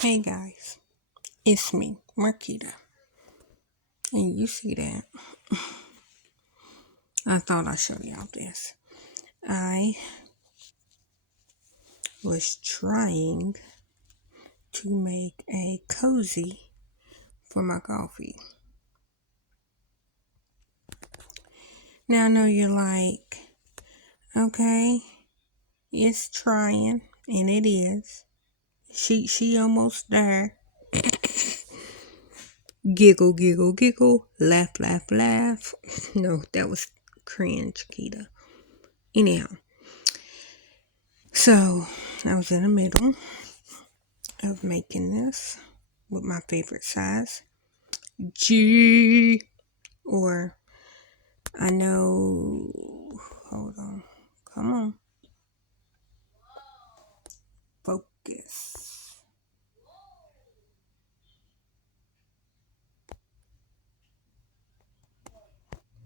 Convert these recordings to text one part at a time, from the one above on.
Hey guys, it's me, Marquita. And you see that? I thought I'd show y'all this. I was trying to make a cozy for my coffee. Now I know you're like, okay, it's trying, and it is. She almost there. Giggle, giggle, giggle, laugh, laugh, laugh. No, that was cringe, Kita. Anyhow, so I was in the middle of making this with my favorite size, G. Or I know, hold on, come on, focus.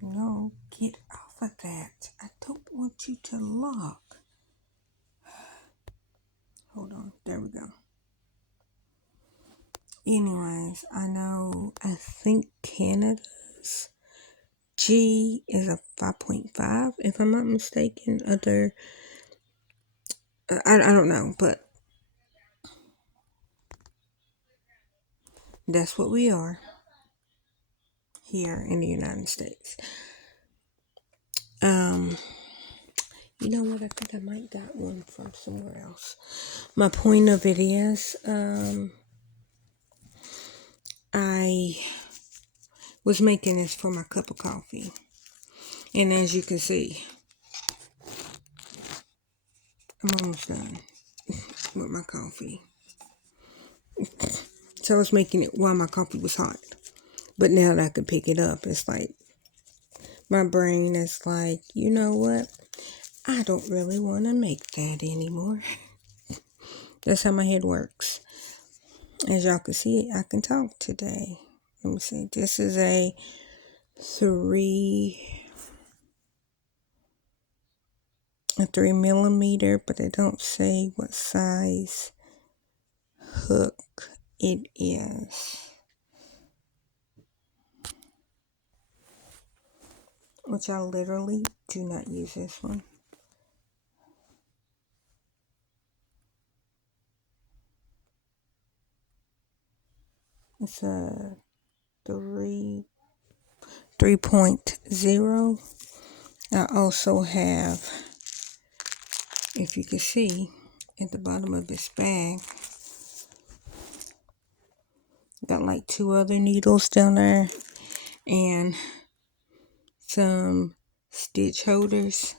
No, get off of that. I don't want you to lock. Hold on, there we go. Anyways, I think Canada's G is a 5.5, if I'm not mistaken. I don't know, but that's what we are here in the United States. Um, you know what? I think I might got one from somewhere else. My point of it is, I was making this for my cup of coffee, and as you can see, I'm almost done with my coffee. So I was making it while my coffee was hot, but now that I can pick it up, it's like my brain is like, you know what? I don't really want to make that anymore. That's how my head works. As y'all can see, I can talk today. Let me see. This is a 3 millimeter, but they don't say what size hook it is. Which I literally do not use this one. It's a 3.0. I also have, if you can see, at the bottom of this bag, got like 2 other needles down there and some stitch holders.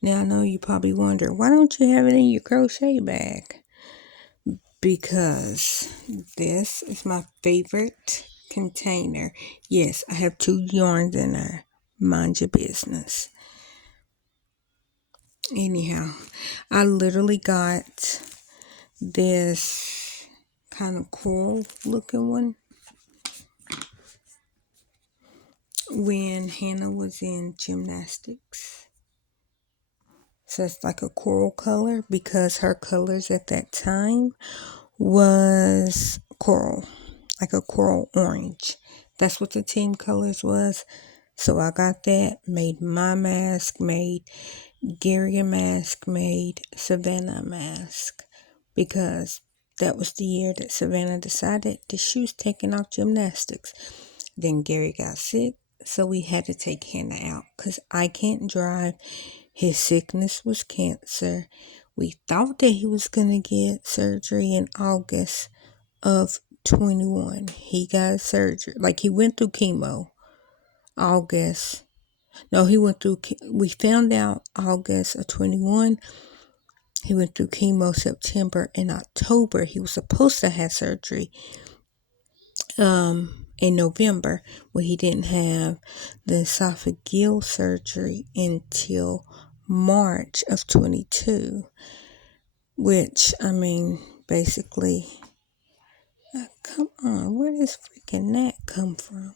Now I know you probably wonder, why don't you have it in your crochet bag? Because this is my favorite container. Yes, I have 2 yarns in there. Mind your business. Anyhow, I literally got this kind of cool looking one when Hannah was in gymnastics. So it's like a coral color because her colors at that time was coral, like a coral orange. That's what the team colors was. So I got that, made my mask, made Gary a mask, made Savannah a mask, because that was the year that Savannah decided that she was taking off gymnastics. Then Gary got sick, so we had to take Hannah out because I can't drive. His sickness was cancer. We thought that he was going to get surgery in August of 21. He got surgery. Like, he went through chemo August. No, we found out August of 21. He went through chemo September and October. He was supposed to have surgery in November, where he didn't have the esophageal surgery until March of 22. Which, I mean, basically, come on, where does freaking that come from?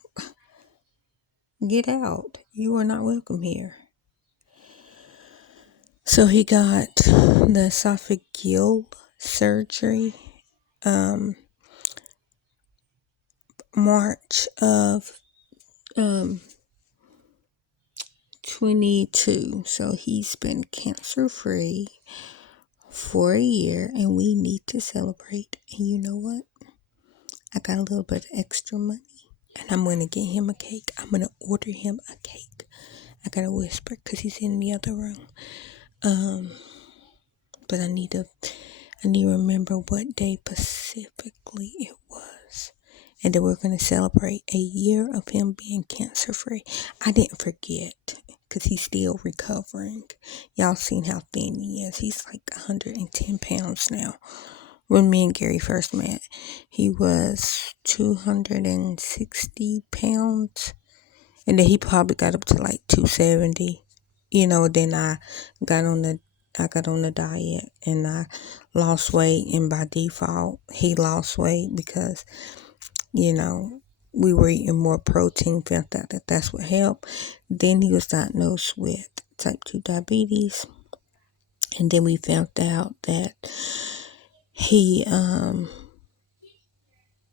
Get out. You are not welcome here. So he got the esophageal surgery March of 22. So he's been cancer free for a year, and we need to celebrate. And you know what? I got a little bit of extra money, and I'm going to get him a cake. I'm going to order him a cake. I got to whisper because he's in the other room. But I need to remember what day specifically it was. And then we're going to celebrate a year of him being cancer free. I didn't forget because he's still recovering. Y'all seen how thin he is. He's like 110 pounds now. When me and Gary first met, he was 260 pounds. And then he probably got up to like 270. Then I got on the diet and I lost weight, and by default he lost weight because we were eating more protein, felt out that that's what helped. Then he was diagnosed with type 2 diabetes, and then we found out that he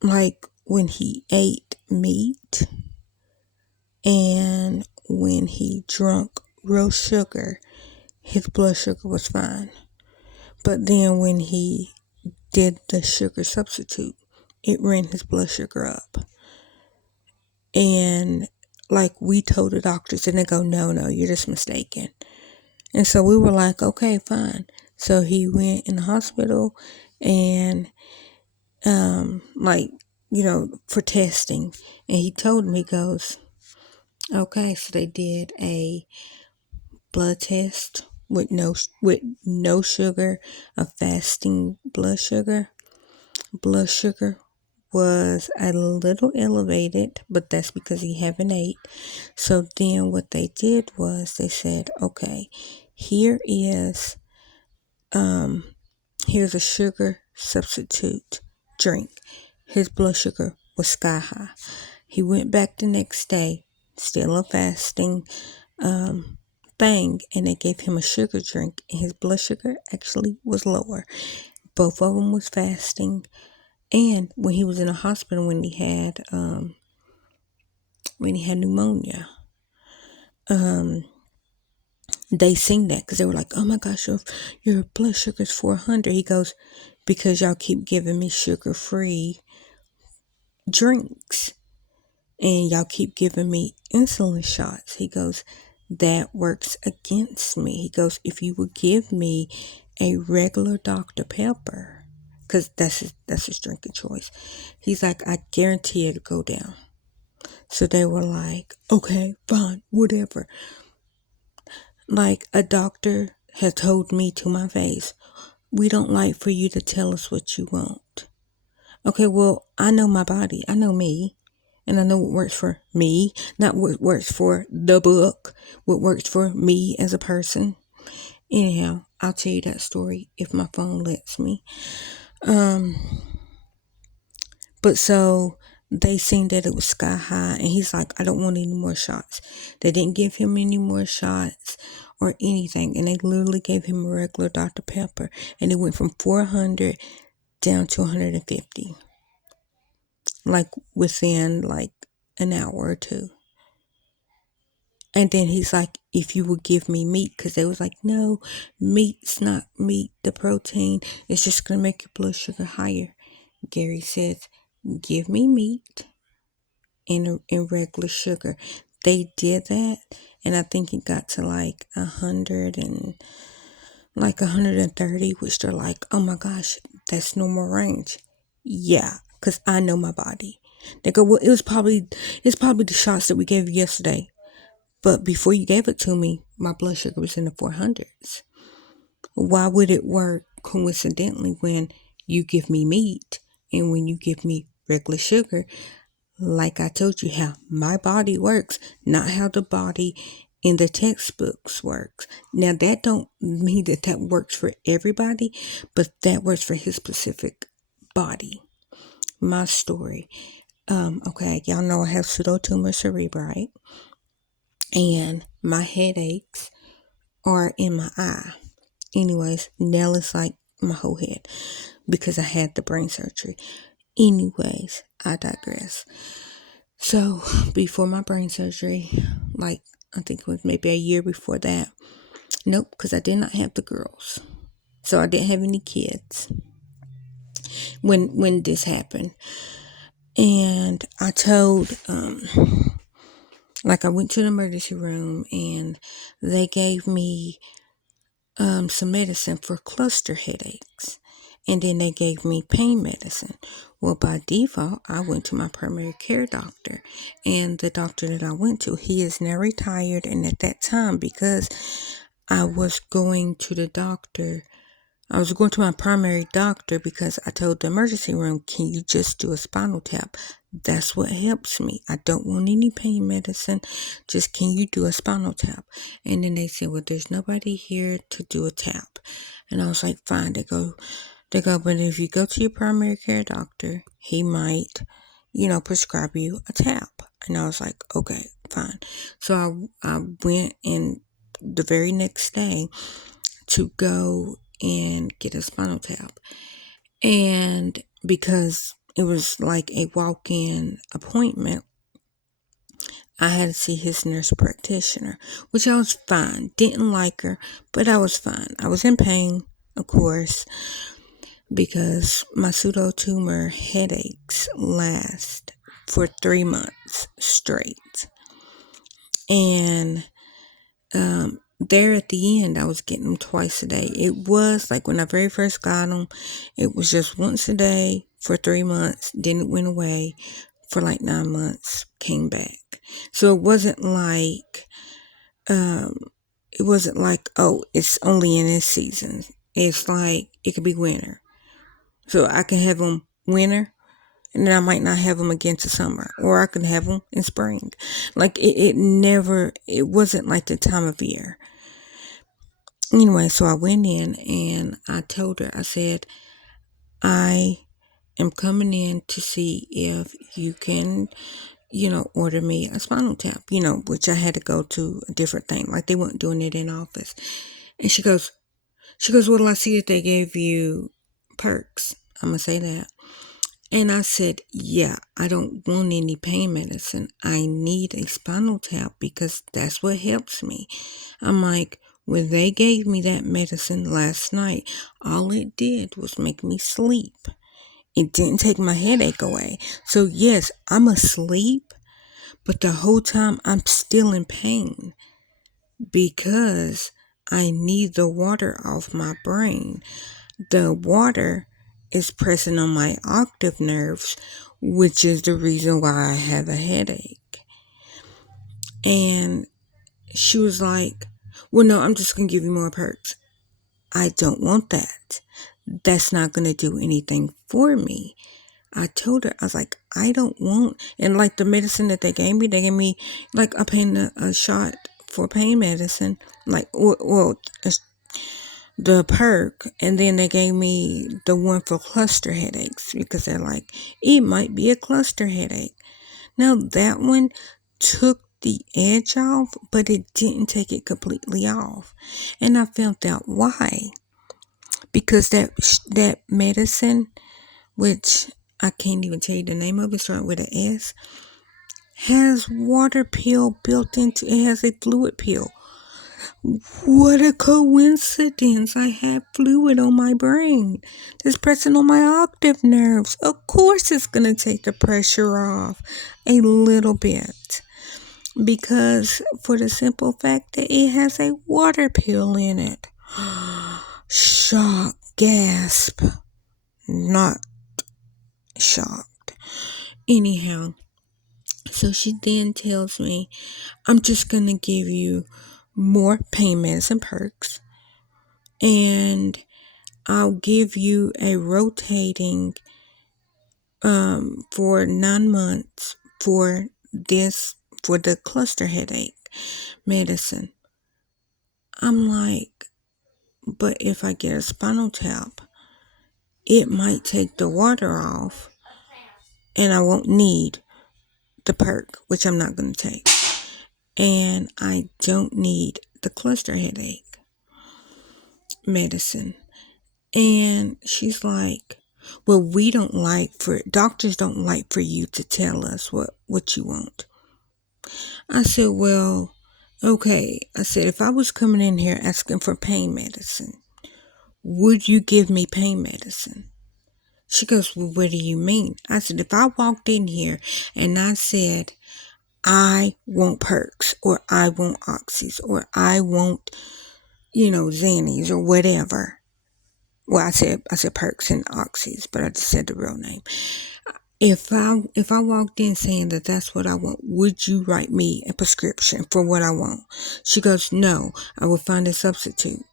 like when he ate meat and when he drank real sugar, his blood sugar was fine. But then when he did the sugar substitute, it ran his blood sugar up. And like we told the doctors, and they go, no, you're just mistaken. And so we were like, okay, fine. So he went in the hospital and for testing. And he told me, he goes, okay, so they did a blood test with no sugar, a fasting blood sugar. Blood sugar was a little elevated, but that's because he haven't ate. So then what they did was they said, okay, here's a sugar substitute drink. His blood sugar was sky high. He went back the next day, still a fasting thing, and they gave him a sugar drink, and his blood sugar actually was lower. Both of them was fasting. And when he was in the hospital, when he had pneumonia, they seen that because they were like, "Oh my gosh, your blood sugar's 400." He goes, "Because y'all keep giving me sugar-free drinks, and y'all keep giving me insulin shots." He goes, "That works against me." He goes, "If you would give me a regular Dr. Pepper," because that's his drinking choice. He's like, "I guarantee it'll go down." So they were like, okay, fine, whatever. Like a doctor had told me to my face, we don't like for you to tell us what you want. Okay, well, I know my body. I know me. And I know what works for me, not what works for the book, what works for me as a person. Anyhow, I'll tell you that story if my phone lets me. But so they seen that it was sky high, and he's like, I don't want any more shots. They didn't give him any more shots or anything, and they literally gave him a regular Dr. Pepper, and it went from 400 down to 150, like within like an hour or two. And then he's like, if you would give me meat, because they was like, no, meat's not meat. The protein is just going to make your blood sugar higher. Gary says, give me meat and regular sugar. They did that, and I think it got to like 130, which they're like, oh my gosh, that's normal range. Yeah, because I know my body. They go, well, it's probably the shots that we gave you yesterday. But before you gave it to me, my blood sugar was in the 400s. Why would it work coincidentally when you give me meat and when you give me regular sugar? Like I told you how my body works, not how the body in the textbooks works. Now that don't mean that works for everybody, but that works for his specific body. My story. Okay, y'all know I have pseudotumor cerebri, and my headaches are in my eye. Anyways, now it's like my whole head because I had the brain surgery. Anyways, I digress. So, before my brain surgery, like I think it was maybe a year before that, nope, because I did not have the girls. So I didn't have any kids when this happened. And I told, like I went to the emergency room and they gave me some medicine for cluster headaches. And then they gave me pain medicine. Well, by default, I went to my primary care doctor. And the doctor that I went to, he is now retired. And at that time, because I was going to the doctor, I was going to my primary doctor because I told the emergency room, can you just do a spinal tap? That's what helps me. I don't want any pain medicine. Just can you do a spinal tap? And then they said, well, there's nobody here to do a tap. And I was like, fine. They go, but if you go to your primary care doctor, he might, prescribe you a tap. And I was like, okay, fine. So I went and the very next day to go and get a spinal tap. And because it was like a walk-in appointment, I had to see his nurse practitioner, which I was fine. Didn't like her, but I was fine. I was in pain, of course, because my pseudotumor headaches last for 3 months straight. And there at the end, I was getting them twice a day. It was like when I very first got them, it was just once a day for 3 months. Then it went away for like 9 months, came back. So it wasn't like, oh, it's only in this season. It's like, it could be winter. So I can have them winter, and then I might not have them again to summer, or I can have them in spring. Like it wasn't like the time of year. Anyway, so I went in and I told her, I said, I am coming in to see if you can, order me a spinal tap, which I had to go to a different thing. Like they weren't doing it in office. And she goes, well, I see that they gave you perks. I'm going to say that. And I said, yeah, I don't want any pain medicine. I need a spinal tap because that's what helps me. I'm like, when they gave me that medicine last night, all it did was make me sleep. It didn't take my headache away. So yes, I'm asleep, but the whole time I'm still in pain because I need the water off my brain. The water is pressing on my octave nerves, which is the reason why I have a headache. And she was like, well, no, I'm just going to give you more perks. I don't want that. That's not going to do anything for me. I told her, I was like, I don't want, and like the medicine that they gave me like a shot for pain medicine, like, the perk, and then they gave me the one for cluster headaches because they're like, it might be a cluster headache. Now that one took the edge off, but it didn't take it completely off. And I found out why. Because that medicine, which I can't even tell you the name of it, starting with an S, has water pill built into it. It has a fluid pill. What a coincidence. I have fluid on my brain. It's pressing on my octave nerves. Of course it's going to take the pressure off a little bit. Because for the simple fact that it has a water pill in it. Shock, gasp. Not shocked. Anyhow, so she then tells me, I'm just going to give you more pain medicine perks, and I'll give you a rotating for 9 months for the cluster headache medicine. I'm like, but if I get a spinal tap, it might take the water off and I won't need the perk, which I'm not going to take. And I don't need the cluster headache medicine. And she's like, Well, we don't like for doctors don't like for you to tell us what you want. I said, well, okay. I said, if I was coming in here asking for pain medicine, would you give me pain medicine? She goes, well, what do you mean? I said, if I walked in here and I said, I want perks or I want oxys or I want, Xannies or whatever. Well, I said perks and oxys, but I just said the real name. If I walked in saying that that's what I want, would you write me a prescription for what I want? She goes, no, I will find a substitute.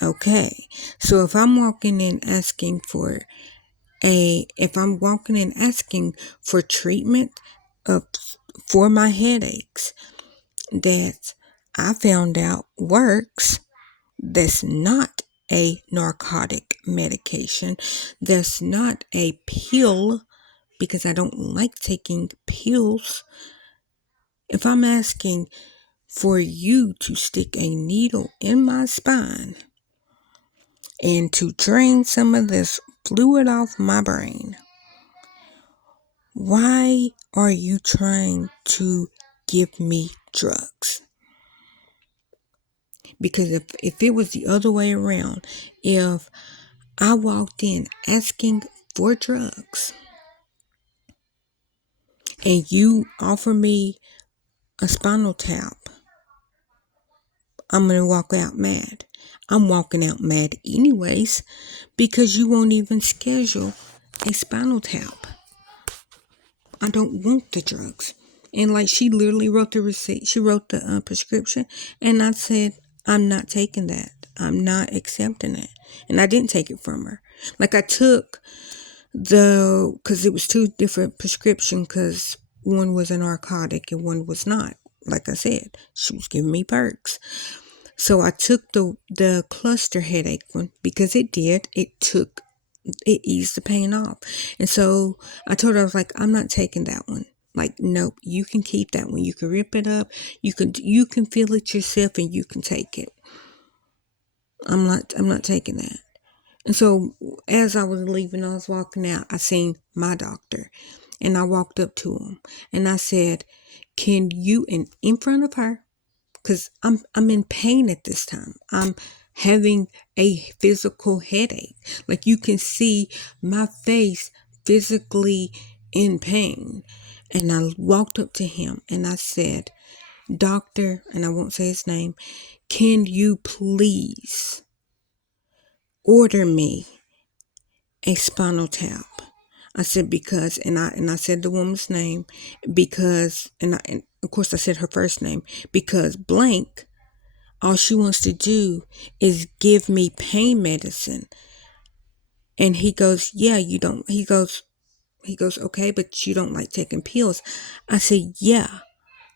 Okay. So if I'm walking in asking for treatment of for my headaches that I found out works, that's not a narcotic medication, that's not a pill, because I don't like taking pills. If I'm asking for you to stick a needle in my spine and to drain some of this fluid off my brain, why are you trying to give me drugs? Because if it was the other way around, if I walked in asking for drugs and you offer me a spinal tap, I'm going to walk out mad. I'm walking out mad anyways because you won't even schedule a spinal tap. I don't want the drugs. And like she literally wrote the receipt. She wrote the prescription. And I said, I'm not taking that. I'm not accepting it. And I didn't take it from her. Like I took because it was two different prescriptions because one was a narcotic and one was not. Like I said, she was giving me perks. So I took the cluster headache one because it did. It eased the pain off. And so I told her, I was like, I'm not taking that one. Like, nope, you can keep that one. You can rip it up. You can feel it yourself and you can take it. I'm not taking that. And so as I was leaving, I was walking out, I seen my doctor and I walked up to him and I said, can you, in front of her, because I'm in pain at this time. I'm having a physical headache. Like you can see my face physically in pain. And I walked up to him and I said, doctor, and I won't say his name, can you please order me a spinal tap? I said because, and I said the woman's name because, and of course I said her first name, because blank, all she wants to do is give me pain medicine. And he goes, yeah, you don't, he goes, okay, but you don't like taking pills. I said, yeah,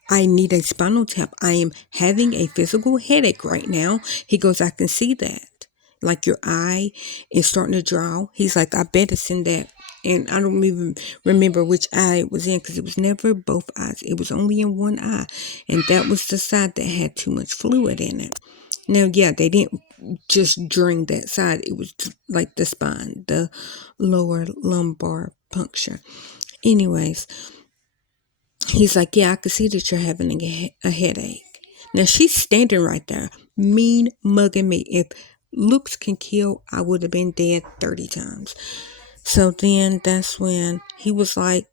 I need a spinal tap. I am having a physical headache right now. He goes, I can see that. Like your eye is starting to draw. He's like, I bet it's in that. And I don't even remember which eye it was in because it was never both eyes. It was only in one eye. And that was the side that had too much fluid in it. Now, yeah, they didn't just drain that side. It was like the spine, the lower lumbar puncture. Anyways, he's like, yeah, I can see that you're having a headache. Now, she's standing right there, mean mugging me. If looks can kill, I would have been dead 30 times. So then that's when he was like,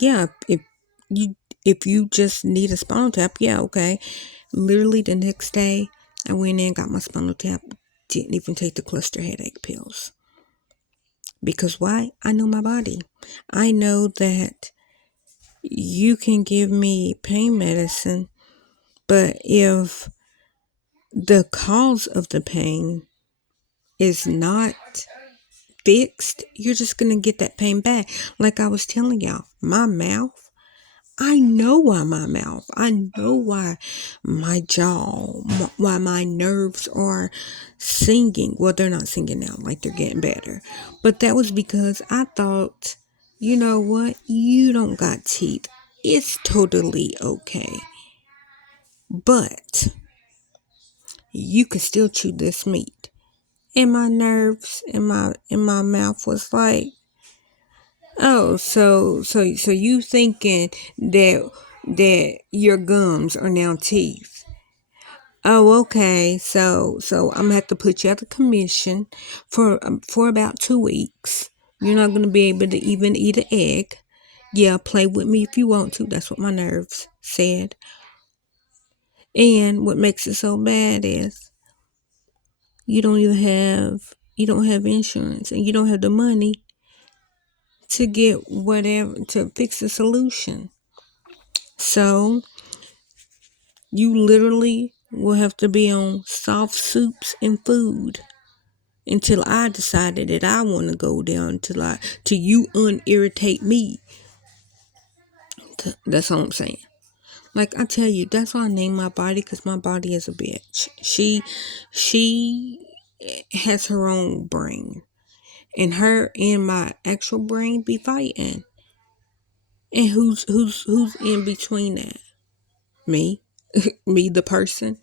yeah, if you just need a spinal tap, yeah, okay. Literally the next day, I went in, got my spinal tap, didn't even take the cluster headache pills. Because why? I know my body. I know that you can give me pain medicine, but if the cause of the pain is not fixed, you're just going to get that pain back. Like I was telling y'all, my mouth, I know why my mouth, I know why my jaw, why my nerves are singing. Well, they're not singing now, like they're getting better. But that was because I thought, you know what? You don't got teeth. It's totally okay. But you can still chew this meat. And my nerves in my mouth was like, oh, so you thinking that your gums are now teeth. Oh, okay. So I'm gonna have to put you out of commission for about 2 weeks. You're not gonna be able to even eat an egg. Yeah, play with me if you want to. That's what my nerves said. And what makes it so bad is you don't have insurance and you don't have the money to get whatever to fix the solution. So you literally will have to be on soft soups and food until I decided that I want to go down till you unirritate me. That's all I'm saying. Like I tell you, that's why I name my body, because my body is a bitch. She has her own brain, and her and my actual brain be fighting. And who's in between that? Me, me the person.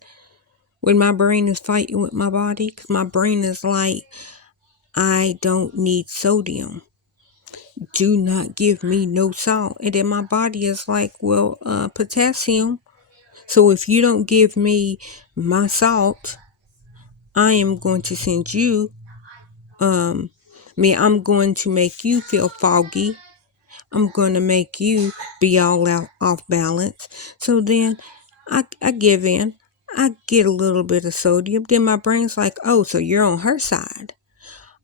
When my brain is fighting with my body, because my brain is like, I don't need sodium. Do not give me no salt. And then my body is like, well, potassium. So if you don't give me my salt, I am going to send you, I'm going to make you feel foggy. I'm going to make you be all out off balance. So then I give in. I get a little bit of sodium. Then my brain's like, oh, so you're on her side.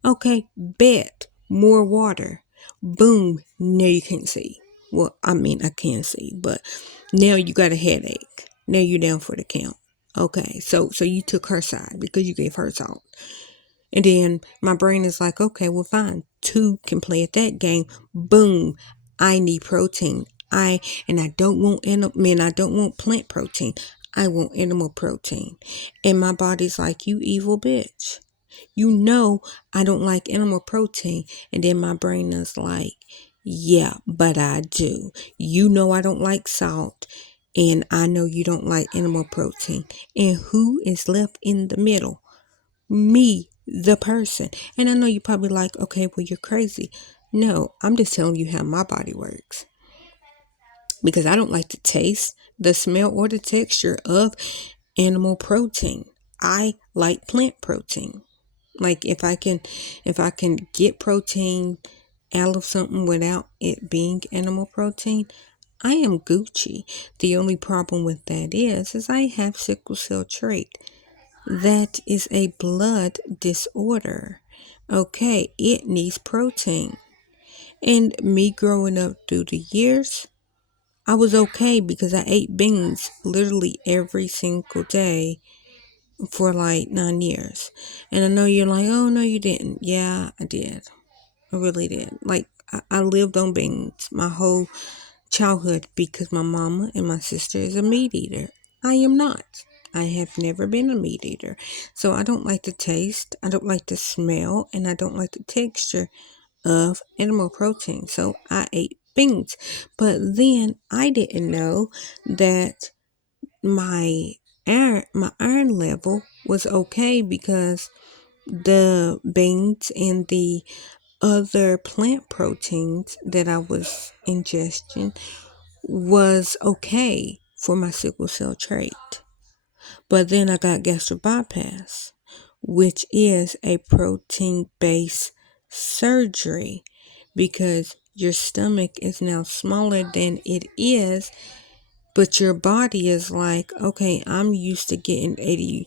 Okay, bet. More water. Boom. Now you can't see. Well, I mean, I can see, but now you got a headache. Now you're down for the count. Okay, so you took her side because you gave her salt. And then my brain is like, okay, well, fine. Two can play at that game. Boom. I need protein. I don't want I don't want plant protein. I want animal protein. And my body's like, you evil bitch. You know I don't like animal protein. And then my brain is like, yeah, but I do. You know I don't like salt. And I know you don't like animal protein. And who is left in the middle? Me, the person. And I know you're probably like, okay, well, you're crazy. No, I'm just telling you how my body works. Because I don't like the taste, the smell, or the texture of animal protein. I like plant protein. Like if I can get protein out of something without it being animal protein, I am Gucci. The only problem with that is I have sickle cell trait. That is a blood disorder. Okay, it needs protein. And me growing up through the years, I was okay because I ate beans literally every single day for like 9 years. And I know you're like, oh, no, you didn't. Yeah, I did. I really did. Like, I lived on beans my whole childhood because my mama and my sister is a meat eater. I am not. I have never been a meat eater. So I don't like the taste, I don't like the smell, and I don't like the texture of animal protein. So I ate beans. But then I didn't know that my iron level was okay because the beans and the other plant proteins that I was ingesting was okay for my sickle cell trait. But then I got gastric bypass, which is a protein based surgery because your stomach is now smaller than it is, but your body is like, okay, I'm used to getting 84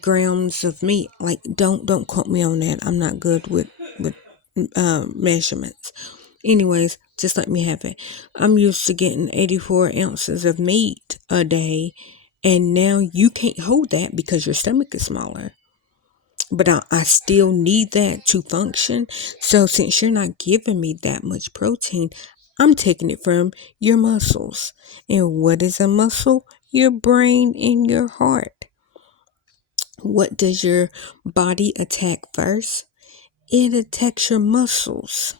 grams of meat. Like, don't quote me on that. I'm not good with measurements. Anyways, just let me have it. I'm used to getting 84 ounces of meat a day, and now you can't hold that because your stomach is smaller. But I still need that to function. So since you're not giving me that much protein, I'm taking it from your muscles. And what is a muscle? Your brain and your heart. What does your body attack first? It attacks your muscles.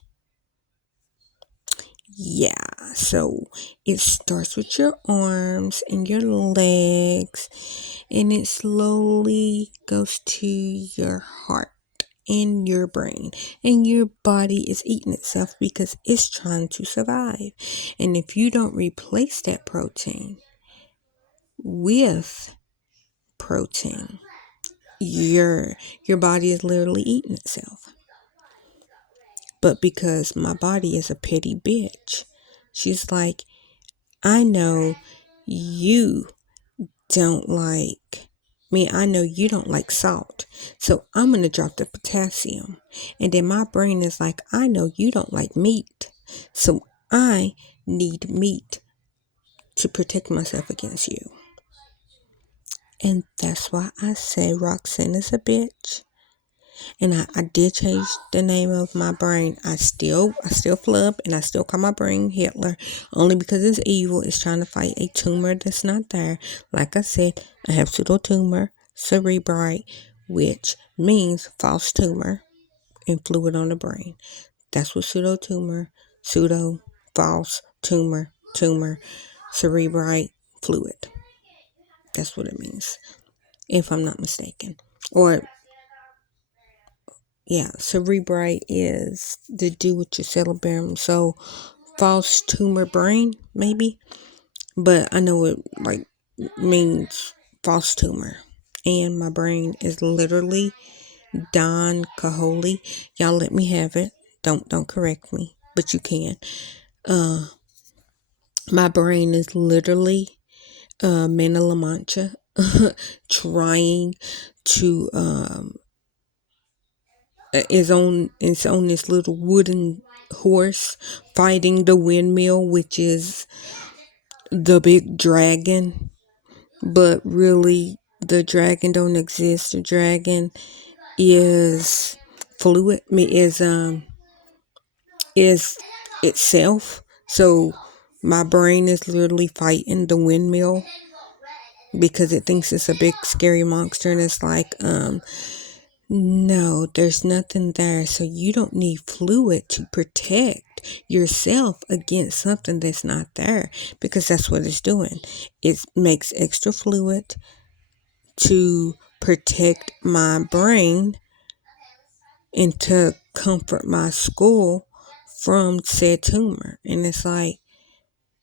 Yeah, so it starts with your arms and your legs, and it slowly goes to your heart and your brain, and your body is eating itself because it's trying to survive. And if you don't replace that protein with protein, your body is literally eating itself. But because my body is a petty bitch, she's like, I know you don't like I know you don't like salt. So I'm going to drop the potassium. And then my brain is like, I know you don't like meat. So I need meat to protect myself against you. And that's why I say Roxanne is a bitch. And I did change the name of my brain. I still flub and I still call my brain Hitler only because it's evil. It's trying to fight a tumor that's not there. Like I said, I have pseudotumor cerebri, which means false tumor and fluid on the brain. That's what pseudo, false tumor, cerebri, fluid. That's what it means, if I'm not mistaken. Or yeah, cerebri is to do with your cerebellum. So false tumor brain, maybe. But I know it like means false tumor. And my brain is literally Don Caholi. Y'all let me have it. Don't correct me, but you can. My brain is literally Mana La Mancha trying to is on this little wooden horse fighting the windmill, which is the big dragon. But really, the dragon don't exist. The dragon is fluid. Is itself. So my brain is literally fighting the windmill because it thinks it's a big scary monster, and it's like no, there's nothing there. So you don't need fluid to protect yourself against something that's not there, because that's what it's doing. It makes extra fluid to protect my brain and to comfort my skull from said tumor. And it's like,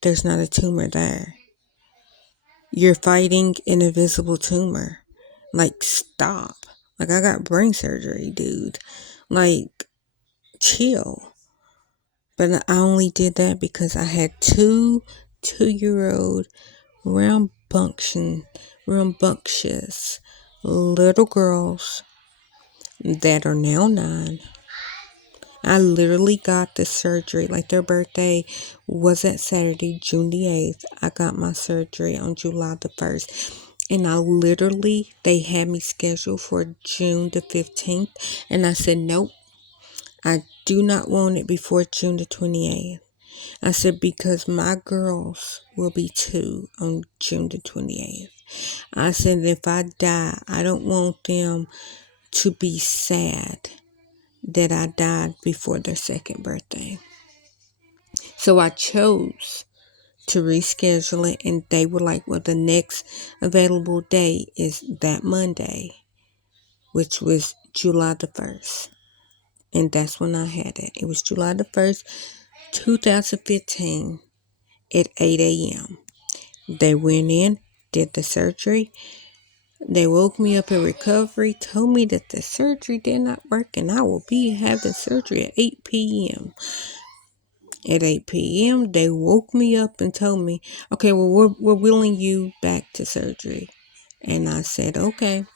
there's not a tumor there. You're fighting an invisible tumor. Like, stop. Like, I got brain surgery, dude. Like, chill. But I only did that because I had two-year-old rambunctious little girls that are now 9. I literally got the surgery, like their birthday was that Saturday, June the 8th. I got my surgery on July the 1st. And they had me scheduled for June the 15th. And I said, nope, I do not want it before June the 28th. I said, because my girls will be 2 on June the 28th. I said, if I die, I don't want them to be sad that I died before their second birthday. So I chose to reschedule it, and they were like, well, the next available day is that Monday, which was July the 1st. And that's when I had it. It was July the 1st, 2015 at 8 a.m. They went in, did the surgery. They woke me up in recovery, told me that the surgery did not work, and I will be having surgery at 8 p.m. At 8 p.m., they woke me up and told me, okay, well, we're wheeling you back to surgery. And I said, okay.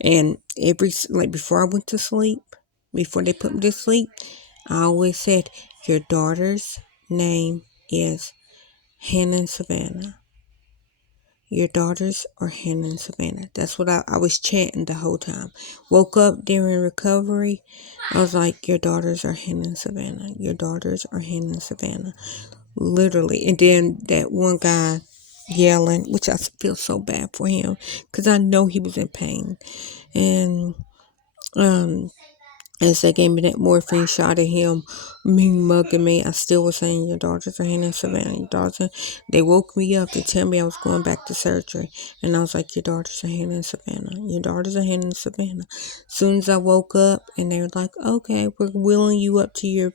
And before I went to sleep, before they put me to sleep, I always said, your daughter's name is Hannah and Savannah. Your daughters are Hannah and Savannah. That's what I was chanting the whole time. Woke up during recovery. I was like, your daughters are Hannah and Savannah. Your daughters are Hannah and Savannah. Literally. And then that one guy yelling, which I feel so bad for him because I know he was in pain. And As they gave me that morphine shot of him mean mugging me, I still was saying, your daughters are Hannah and Savannah, your daughters. They woke me up to tell me I was going back to surgery. And I was like, your daughters are Hannah and Savannah. Your daughters are Hannah and Savannah. Soon as I woke up and they were like, okay, we're wheeling you up to your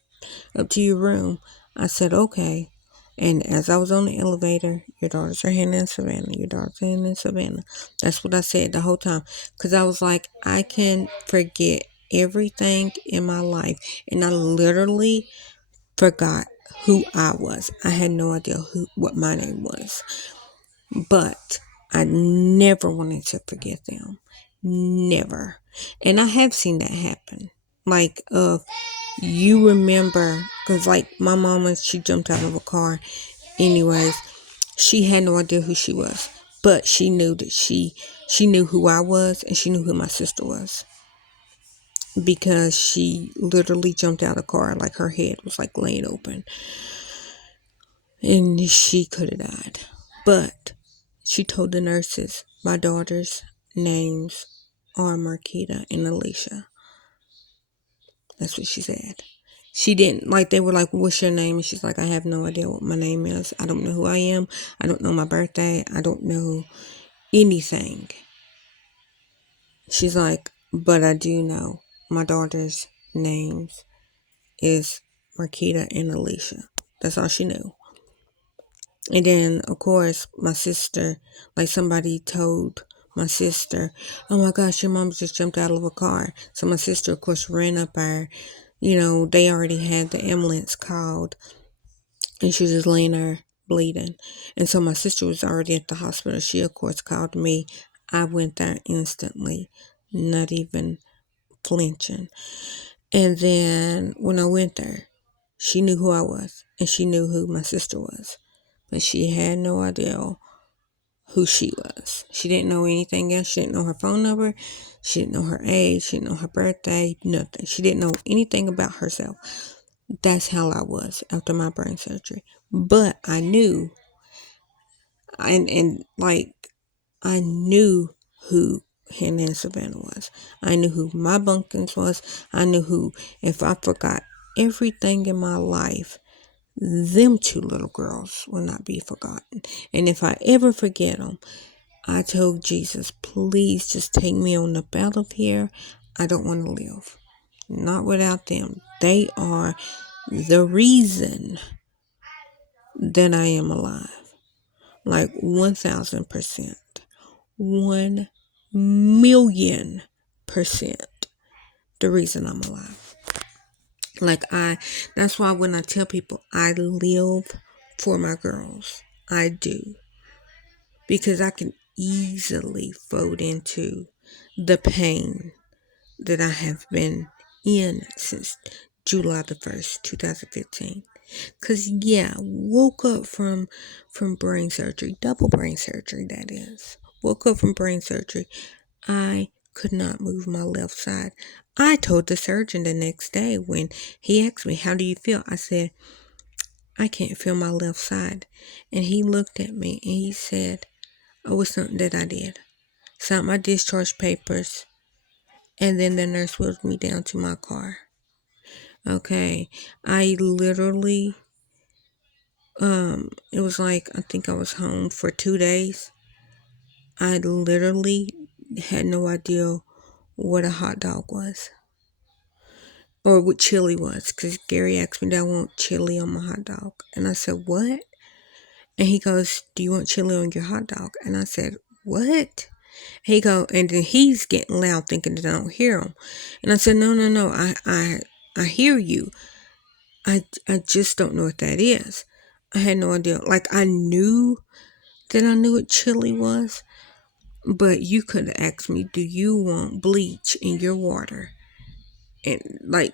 room. I said, okay. And as I was on the elevator, your daughters are Hannah and Savannah. Your daughters are Hannah and Savannah. That's what I said the whole time. Because I was like, I can forget everything in my life. And I literally forgot who I was. I had no idea what my name was. But I never wanted to forget them. Never. And I have seen that happen. Like, you remember, because like my mama, she jumped out of a car. Anyways, she had no idea who she was. But she knew that she knew who I was, and she knew who my sister was. Because she literally jumped out of the car, like her head was like laying open. And she could have died. But she told the nurses, my daughter's names are Marquita and Alicia. That's what she said. She didn't, like, they were like, what's your name? And she's like, I have no idea what my name is. I don't know who I am. I don't know my birthday. I don't know anything. She's like, but I do know my daughter's names is Marquita and Alicia. That's all she knew. And then, of course, my sister, like somebody told my sister, oh my gosh, your mom just jumped out of a car. So my sister, of course, ran up there. You know, they already had the ambulance called, and she was just laying there bleeding. And so my sister was already at the hospital. She, of course, called me. I went there instantly, not even flinching. And then when I went there, she knew who I was, and she knew who my sister was. But she had no idea who she was. She didn't know anything else. She didn't know her phone number. She didn't know her age. She didn't know her birthday. Nothing. She didn't know anything about herself. That's how I was after my brain surgery. But I knew, and like, I knew who Hannah and Savannah was. I knew who my Bunkins was. I knew who, if I forgot everything in my life, them two little girls will not be forgotten. And if I ever forget them, I told Jesus, please just take me on up out of here. I don't want to live. Not without them. They are the reason that I am alive. Like 1,000%. 1,000,000% the reason I'm alive. Like, that's why when I tell people I live for my girls, I do. Because I can easily fold into the pain that I have been in since July the 1st, 2015. Because, yeah, woke up from brain surgery, double brain surgery, that is. Woke up from brain surgery. I could not move my left side. I told the surgeon the next day when he asked me, how do you feel? I said, I can't feel my left side. And he looked at me and he said, oh, it's something that I did. Signed my discharge papers. And then the nurse wheeled me down to my car. Okay. I literally, it was like, I think I was home for 2 days. I literally had no idea what a hot dog was. Or what chili was. Because Gary asked me, do I want chili on my hot dog? And I said, what? And he goes, do you want chili on your hot dog? And I said, what? He go, and then he's getting loud thinking that I don't hear him. And I said, no, I hear you. I just don't know what that is. I had no idea. Like, I knew that I knew what chili was, but you could have asked me, do you want bleach in your water? And like,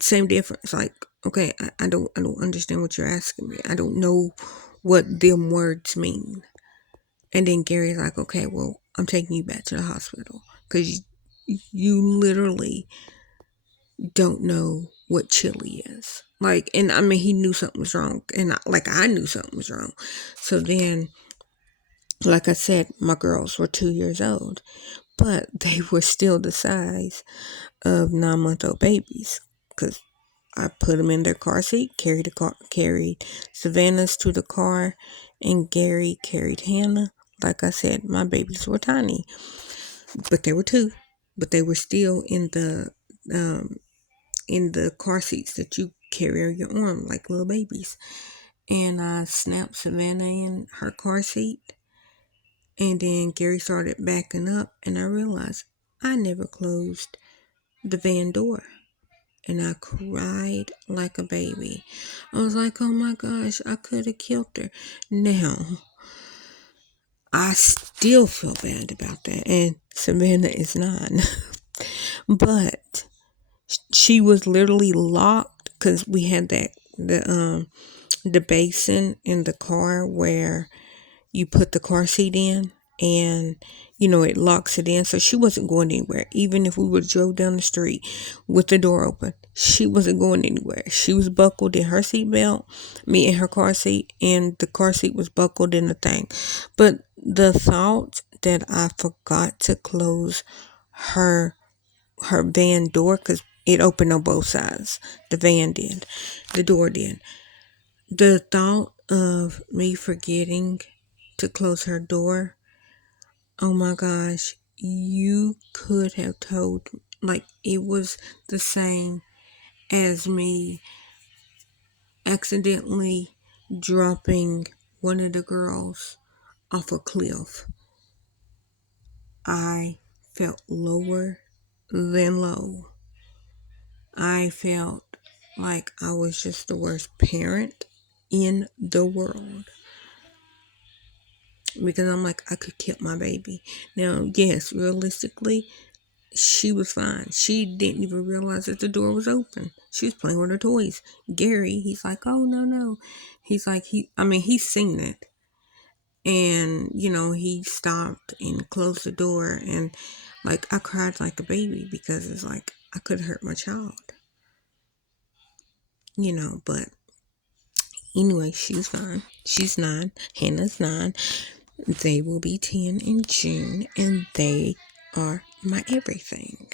same difference. Like, okay, I don't understand what you're asking me. I don't know what them words mean. And then Gary's like, okay, well, I'm taking you back to the hospital because you literally don't know what chili is. Like, and I mean, he knew something was wrong. And I knew something was wrong. So then, like I said, my girls were 2 years old, but they were still the size of 9-month-old babies, because I put them in their car seat, carried Savannah's to the car, and Gary carried Hannah. Like I said, my babies were tiny, but they were two, but they were still in the car seats that you carry on your arm like little babies. And I snapped Savannah in her car seat, and then Gary started backing up, and I realized I never closed the van door. And I cried like a baby. I was like, oh my gosh, I could have killed her. Now, I still feel bad about that. And Savannah is 9. But she was literally locked, because we had the basin in the car where you put the car seat in, and it locks it in, so she wasn't going anywhere. Even if we would drove down the street with the door open, she wasn't going anywhere. She was buckled in her seatbelt, me in her car seat, and the car seat was buckled in the thing. But the thought that I forgot to close her van door, because it opened on both sides, the van did, the door did. The thought of me forgetting to close her door, oh my gosh, you could have told, like, it was the same as me accidentally dropping one of the girls off a cliff. I felt lower than low. I felt like I was just the worst parent in the world, because I'm like, I could kill my baby. Now, yes, realistically, she was fine. She didn't even realize that the door was open. She was playing with her toys. Gary, he's like, oh, no. He's like, he's seen it. And, he stopped and closed the door. And, like, I cried like a baby, because it's like, I could hurt my child. But anyway, she's fine. She's 9. Hannah's 9. They will be 10 in June, and they are my everything.